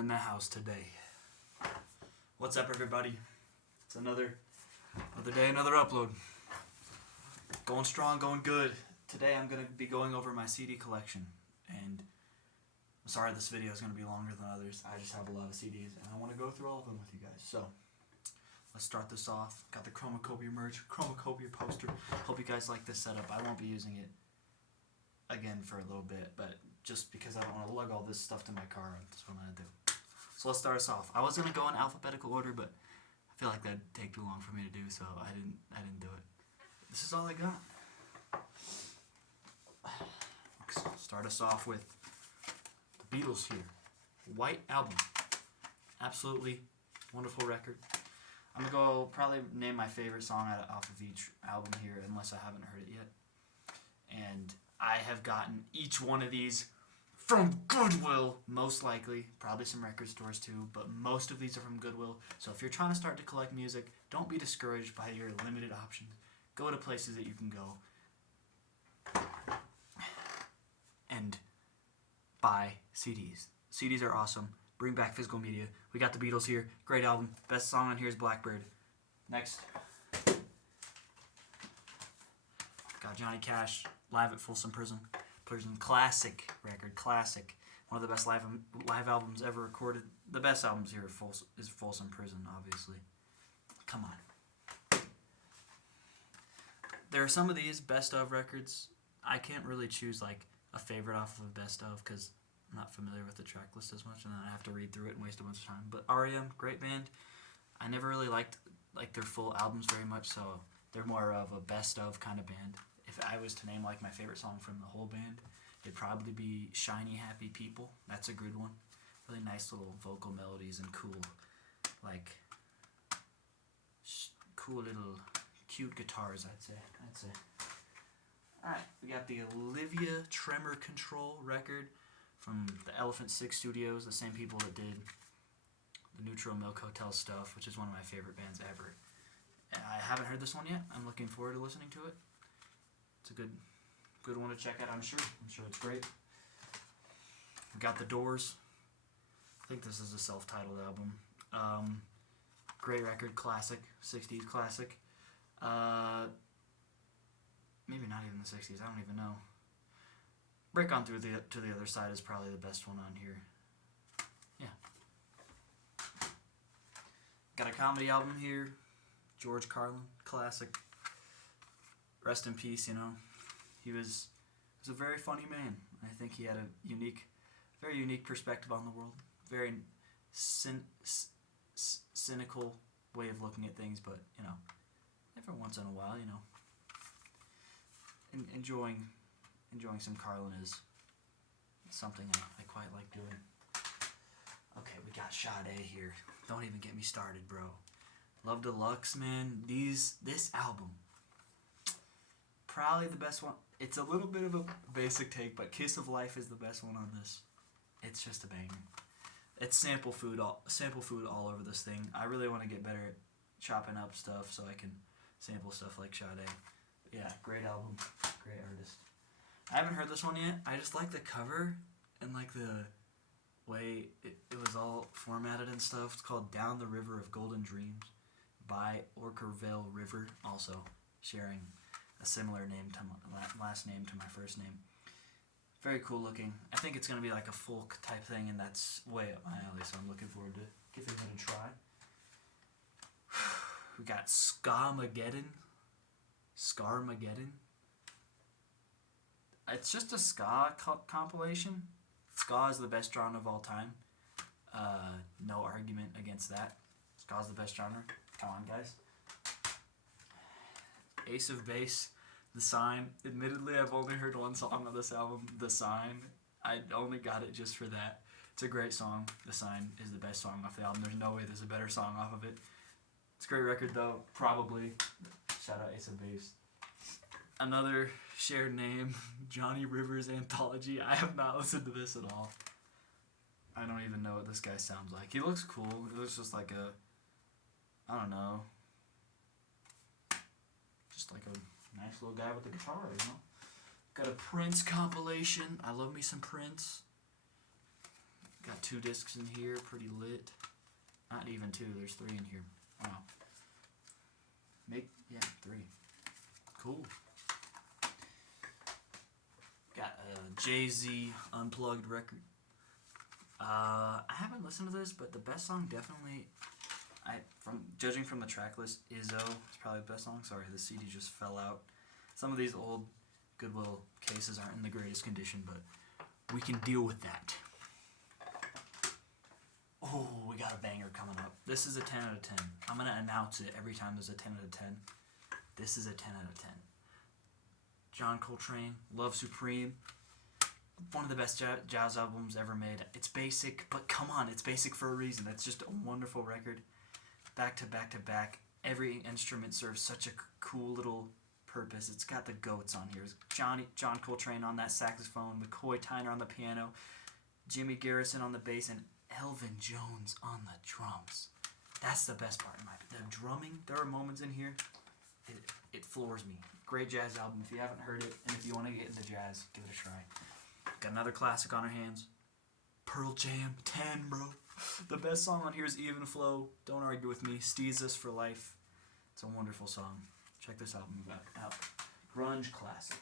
in the house today. What's up, everybody? It's another day, another upload. Going strong, going good. Today I'm going to be going over my CD collection, and I'm sorry this video is going to be longer than others. I just have a lot of CDs, and I want to go through all of them with you guys. So, let's start this off. Got the Chromacopia merch, Chromacopia poster. Hope you guys like this setup. I won't be using it again for a little bit, but just because I don't want to lug all this stuff to my car, that's what I'm going to do. So let's start us off. I was going to go in alphabetical order, but I feel like that'd take too long for me to do, so I didn't do it. This is all I got. Let's start us off with the Beatles here. White Album. Absolutely wonderful record. I'm going to go probably name my favorite song off of each album here, unless I haven't heard it yet. And I have gotten each one of these from Goodwill, most likely. Probably some record stores too, but most of these are from Goodwill. So if you're trying to start to collect music, don't be discouraged by your limited options. Go to places that you can go and buy CDs. CDs are awesome. Bring back physical media. We got the Beatles here. Great album. Best song on here is Blackbird. Next. Got Johnny Cash, live at Folsom Prison. Classic record. Classic. One of the best live albums ever recorded. The best albums here is Folsom Prison, obviously. Come on. There are some of these best of records. I can't really choose like a favorite off of a best of because I'm not familiar with the track list as much, and then I have to read through it and waste a bunch of time. But R.E.M., great band. I never really liked their full albums very much, so they're more of a best of kind of band. If I was to name like my favorite song from the whole band, it'd probably be Shiny Happy People. That's a good one. Really nice little vocal melodies and cool little cute guitars, I'd say. Alright, we got the Olivia Tremor Control record from the Elephant Six Studios, the same people that did the Neutral Milk Hotel stuff, which is one of my favorite bands ever. I haven't heard this one yet. I'm looking forward to listening to it. It's a good one to check out, I'm sure. I'm sure it's great. We got The Doors. I think this is a self-titled album. Great record, classic, 60s classic. Maybe not even the 60s, I don't even know. Break On Through to the Other Side is probably the best one on here. Yeah. Got a comedy album here. George Carlin, classic. Rest in peace, you know. He was a very funny man. I think he had a very unique perspective on the world. Very cynical way of looking at things, but, you know, every once in a while, you know, enjoying some Carlin is something I quite like doing. Okay, we got Sade here. Don't even get me started, bro. Love Deluxe, man. This album, probably the best one. It's a little bit of a basic take, but Kiss of Life is the best one on this. It's just a banger. It's sample food all over this thing. I really want to get better at chopping up stuff so I can sample stuff like Sade. Yeah, great album, great artist. I haven't heard this one yet. I just like the cover and like the way it was all formatted and stuff. It's called Down the River of Golden Dreams by Orkerville River, also sharing a similar name to my last name to my first name. Very cool looking. I think it's going to be like a folk type thing, and that's way up my alley, so I'm looking forward to giving it a try. We got Ska-mageddon. Scar-mageddon. It's just a ska compilation. Ska is the best genre of all time. No argument against that. Ska's the best genre. Come on, guys. Ace of Base, The Sign. Admittedly, I've only heard one song on this album, The Sign. I only got it just for that. It's a great song. The Sign is the best song off the album. There's no way there's a better song off of it. It's a great record, though. Probably. Shout out Ace of Base. Another shared name, Johnny Rivers Anthology. I have not listened to this at all. I don't even know what this guy sounds like. He looks cool. He looks just like I don't know. Just like a nice little guy with a guitar, you know? Got a Prince compilation. I love me some Prince. Got 2 discs in here, pretty lit. Not even 2, there's 3 in here. Wow. Yeah, 3. Cool. Got a Jay-Z Unplugged record. I haven't listened to this, but the best song definitely, judging from the track list, Izzo is probably the best song. Sorry, the CD just fell out. Some of these old Goodwill cases aren't in the greatest condition, but we can deal with that. Oh, we got a banger coming up. This is a 10 out of 10. I'm going to announce it every time there's a 10 out of 10. This is a 10 out of 10. John Coltrane, Love Supreme. One of the best jazz albums ever made. It's basic, but come on, it's basic for a reason. It's just a wonderful record. Back to back to back. Every instrument serves such a cool little purpose. It's got the goats on here. John Coltrane on that saxophone, McCoy Tyner on the piano, Jimmy Garrison on the bass, and Elvin Jones on the drums. That's the best part in my opinion. The drumming, there are moments in here, it floors me. Great jazz album. If you haven't heard it, and if you want to get into jazz, give it a try. Got another classic on our hands. Pearl Jam, 10, bro. The best song on here is Even Flow. Don't argue with me. Steezus for Life. It's a wonderful song. Check this album out. Grunge classic.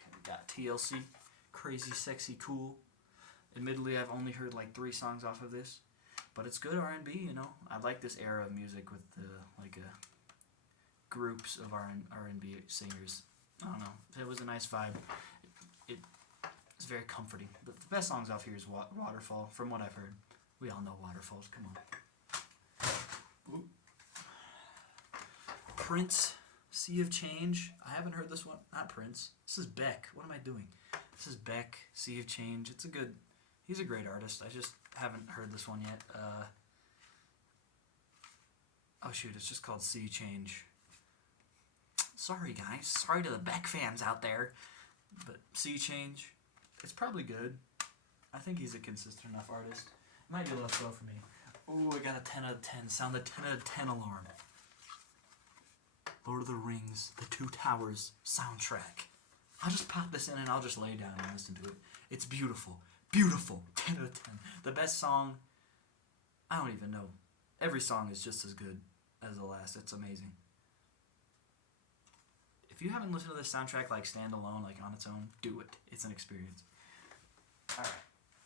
Okay, we got TLC, Crazy Sexy Cool. Admittedly, I've only heard like 3 songs off of this, but it's good R&B, you know. I like this era of music with the groups of R&B singers. I don't know. It was a nice vibe. It's very comforting. The best songs off here is Waterfall, from what I've heard. We all know Waterfalls. Come on. Ooh. Prince, Sea of Change. I haven't heard this one. Not Prince. This is Beck. What am I doing? This is Beck, Sea of Change. He's a great artist. I just haven't heard this one yet. Oh shoot, it's just called Sea Change. Sorry guys. Sorry to the Beck fans out there. But Sea Change, it's probably good. I think he's a consistent enough artist. It might be a left go for me. Ooh, I got a 10 out of 10. Sound the 10 out of 10 alarm. Lord of the Rings, The Two Towers soundtrack. I'll just pop this in and I'll just lay down and listen to it. It's beautiful. Beautiful. 10 out of 10. The best song, I don't even know. Every song is just as good as the last. It's amazing. If you haven't listened to this soundtrack like standalone, like on its own, do it. It's an experience. Alright.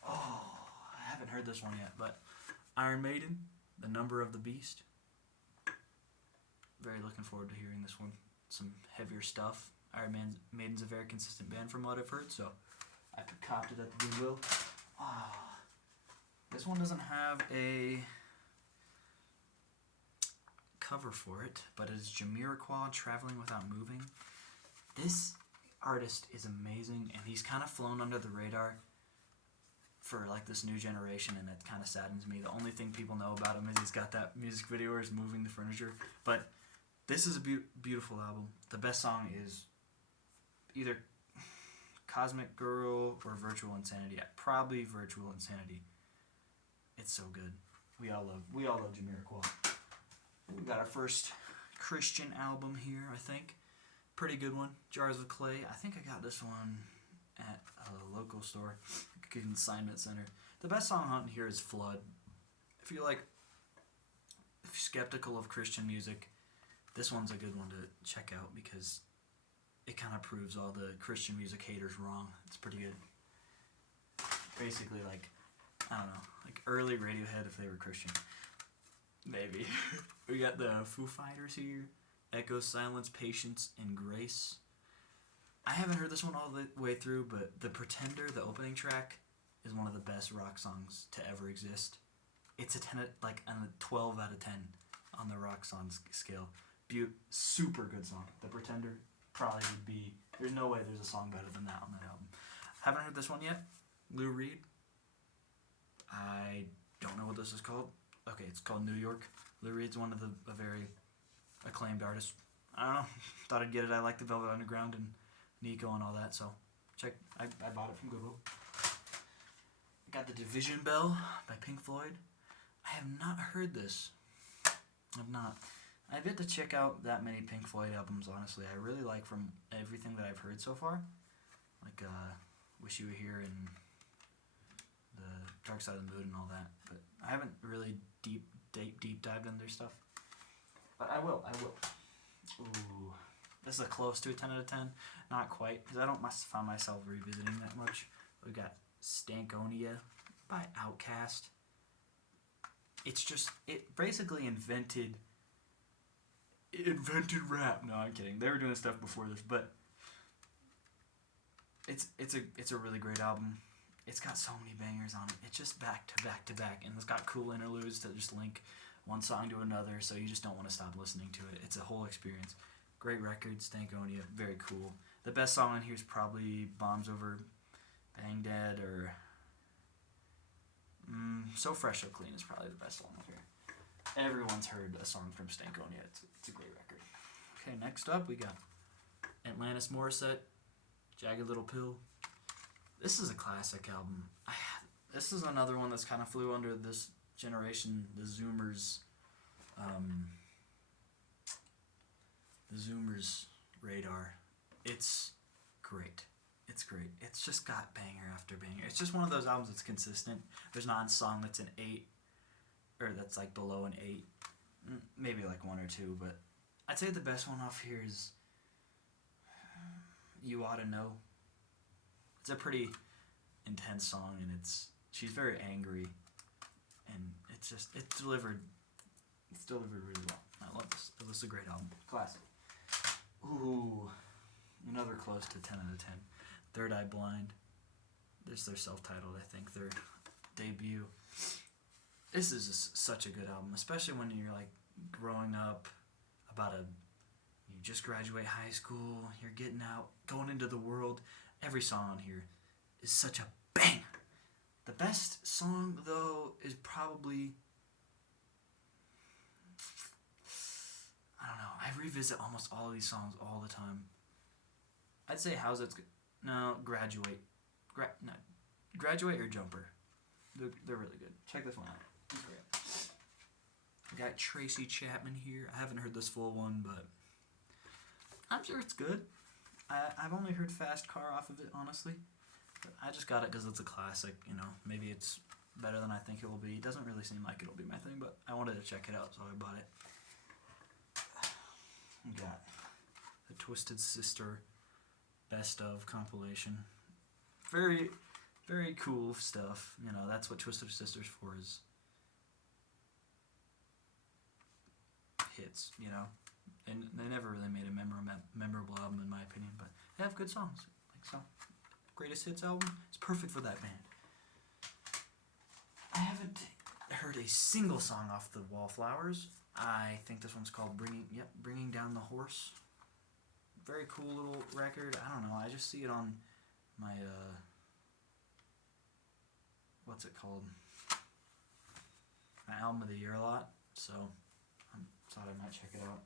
Oh, I haven't heard this one yet, but Iron Maiden, The Number of the Beast. Very looking forward to hearing this one. Some heavier stuff. Iron Maiden's a very consistent band from what I've heard, so I copped it at the Goodwill. This one doesn't have a cover for it, but it's Jamiroquai, Traveling Without Moving. This artist is amazing, and he's kind of flown under the radar for like this new generation, and it kind of saddens me. The only thing people know about him is he's got that music video where he's moving the furniture, but this is a beautiful album. The best song is either Cosmic Girl or Virtual Insanity. Probably Virtual Insanity. It's so good. We all love Jamiroquai. We got our first Christian album here, I think. Pretty good one. Jars of Clay. I think I got this one at a local store, consignment center. The best song on here is Flood. If you're skeptical of Christian music, this one's a good one to check out because it kind of proves all the Christian music haters wrong. It's pretty good. Basically, I don't know, like early Radiohead if they were Christian. Maybe. We got the Foo Fighters here. Echo, Silence, Patience, and Grace. I haven't heard this one all the way through, but The Pretender, the opening track, is one of the best rock songs to ever exist. It's a 12 out of 10 on the rock song scale. Super good song. The Pretender probably would be... There's no way there's a song better than that on that album. Haven't heard this one yet. Lou Reed. I don't know what this is called. Okay, it's called New York. Lou Reed's one of a very acclaimed artist. I don't know. Thought I'd get it. I like the Velvet Underground and Nico and all that, so check. I bought it from Goodwill. I got The Division Bell by Pink Floyd. I have not heard this. I've not. I've yet to check out that many Pink Floyd albums, honestly. I really like from everything that I've heard so far. Like Wish You Were Here and the Dark Side of the Moon and all that. But I haven't really deep dived into their stuff. But I will. Ooh. This is a close to a 10 out of 10. Not quite, because I don't find myself revisiting that much. We got Stankonia by Outkast. It's just, it basically invented rap. No, I'm kidding. They were doing stuff before this, but it's a really great album. It's got so many bangers on it. It's just back to back to back, and it's got cool interludes that just link one song to another, so you just don't want to stop listening to it. It's a whole experience. Great record, Stankonia, very cool. The best song on here is probably Bombs Over Baghdad, or So Fresh So Clean is probably the best song on here. Everyone's heard a song from Stankonia. It's a great record. Okay, next up we got Atlantis Morissette, Jagged Little Pill. This is a classic album. This is another one that's kind of flew under this generation, the Zoomers radar. It's great. It's great. It's just got banger after banger. It's just one of those albums that's consistent. There's not a song that's an 8, or that's like below an 8. Maybe like 1 or 2, but I'd say the best one off here is You Oughta Know. It's a pretty intense song, and she's very angry, and it's delivered really well. I love this. This is a great album. Classic. Ooh, another close to 10 out of 10. Third Eye Blind. This is their self-titled, I think, their debut. This is just such a good album, especially when you're like growing up, you just graduate high school, you're getting out, going into the world. Every song on here is such a bang. The best song, though, is probably, I don't know. I revisit almost all of these songs all the time. I'd say Graduate. Graduate or Jumper. They're really good. Check this one out. It's great. We got Tracy Chapman here. I haven't heard this full one, but I'm sure it's good. I've only heard Fast Car off of it, honestly. But I just got it because it's a classic, you know. Maybe it's better than I think it will be. It doesn't really seem like it'll be my thing, but I wanted to check it out, so I bought it. We got the Twisted Sister Best Of compilation. Very, very cool stuff. You know, that's what Twisted Sister's for, is hits, you know. And they never really made a memorable album, in my opinion, but they have good songs. Like so. Greatest Hits album, it's perfect for that band. I haven't heard a single song off the Wallflowers. I think this one's called Bringing Down the Horse. Very cool little record. I don't know, I just see it on my, what's it called? My album of the year a lot, so I thought I might check it out.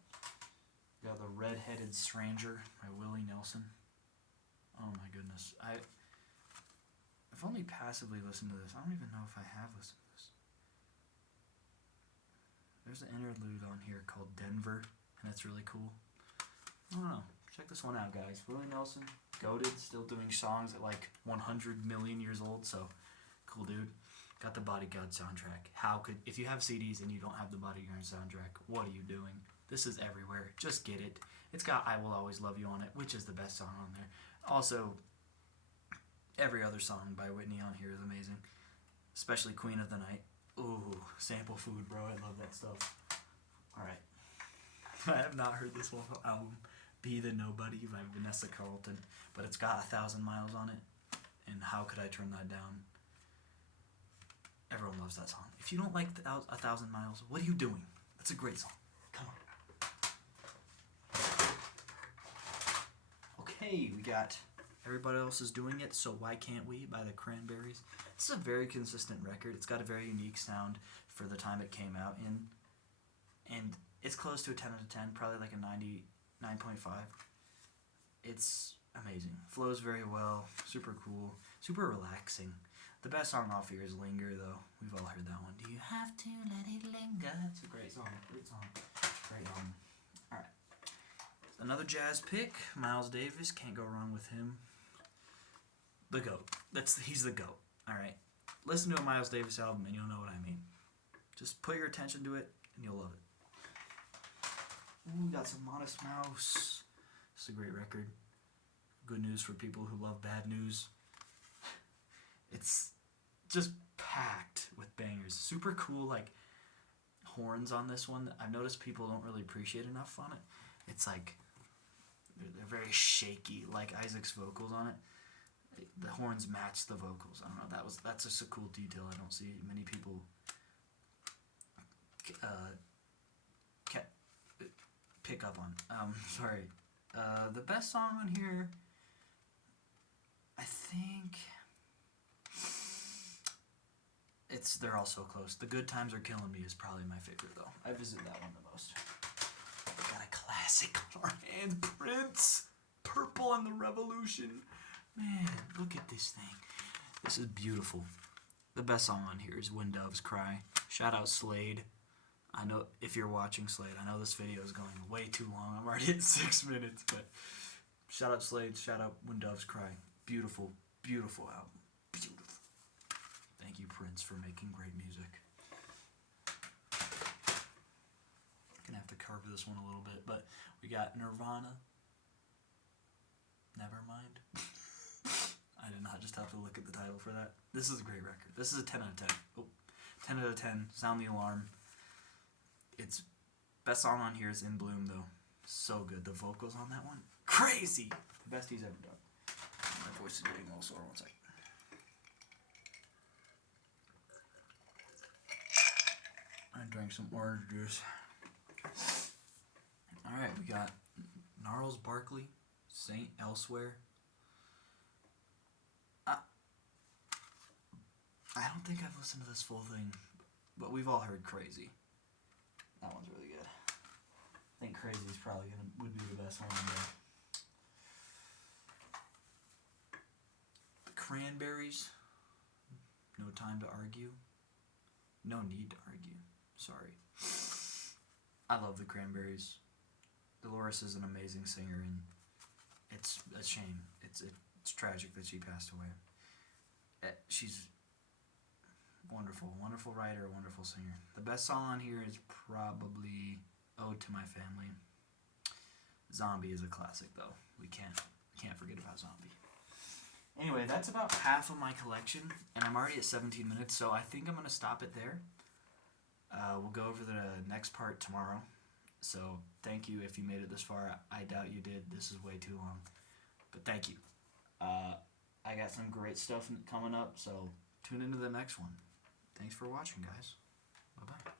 We got The Red-Headed Stranger by Willie Nelson. Oh my goodness. I've only passively listened to this. I don't even know if I have listened to this. There's an interlude on here called Denver, and it's really cool. I don't know. Check this one out, guys. Willie Nelson, goated, still doing songs at like 100 million years old, so cool dude. Got the Bodyguard soundtrack. If you have CDs and you don't have the Bodyguard soundtrack, what are you doing? This is everywhere. Just get it. It's got I Will Always Love You on it, which is the best song on there. Also, every other song by Whitney on here is amazing. Especially Queen of the Night. Ooh, Sample Food, bro. I love that stuff. Alright. I have not heard this whole album, Be the Nobody by Vanessa Carlton, but it's got 1,000 Miles on it, and how could I turn that down? Everyone loves that song. If you don't like 1,000 Miles, what are you doing? That's a great song. Come on. Okay, we got Everybody Else Is Doing It, So Why Can't We by the Cranberries. This is a very consistent record. It's got a very unique sound for the time it came out in. And it's close to a 10 out of 10, probably like a 99.5. It's amazing. Flows very well, super cool, super relaxing. The best song off here is Linger, though. We've all heard that one. Do you have to let it linger? It's a great song. Great song. Great album. Alright. Another jazz pick, Miles Davis. Can't go wrong with him. The GOAT. He's the GOAT. Alright. listen to a Miles Davis album and you'll know what I mean. Just put your attention to it and you'll love it. Ooh, got some Modest Mouse. It's a great record. Good news for people who love bad news. It's just packed with bangers. Super cool, like, horns on this one. I've noticed people don't really appreciate enough on it. It's like, they're very shaky, like Isaac's vocals on it. The horns match the vocals. I don't know, that's just a cool detail I don't see many people pick up on. Sorry. The best song on here, I think they're all so close. The Good Times Are Killing Me is probably my favorite though. I visit that one the most. Got a classic on our hands, Prince, Purple and the Revolution. Man, look at this thing. This is beautiful. The best song on here is When Doves Cry. Shout out Slade. I know if you're watching Slade, I know this video is going way too long. I'm already at 6 minutes, but shout out Slade. Shout out When Doves Cry. Beautiful, beautiful album. Beautiful. Thank you, Prince, for making great music. Gonna have to cover this one a little bit, but we got Nirvana. Nevermind. I did not just have to look at the title for that. This is a great record. This is a 10 out of 10. Oh, 10 out of 10. Sound the Alarm. It's best song on here is In Bloom though. So good. The vocals on that one, crazy. The best he's ever done. My voice is getting a little sore. One second. I drank some orange juice. All right, we got Gnarls Barkley, Saint Elsewhere. I don't think I've listened to this full thing, but we've all heard Crazy. That one's really good. I think Crazy is probably would be the best one on there. The Cranberries. No Time to Argue. No Need to Argue. Sorry. I love the Cranberries. Dolores is an amazing singer, and it's a shame. It's tragic that she passed away. She's wonderful, wonderful writer, wonderful singer. The best song on here is probably Ode to My Family. Zombie is a classic though. We can't forget about Zombie. Anyway, that's about half of my collection, and I'm already at 17 minutes, so I think I'm going to stop it there. We'll go over the next part tomorrow. So thank you if you made it this far. I doubt you did. This is way too long. But thank you. I got some great stuff coming up, so tune into the next one. Thanks for watching, guys. Bye-bye.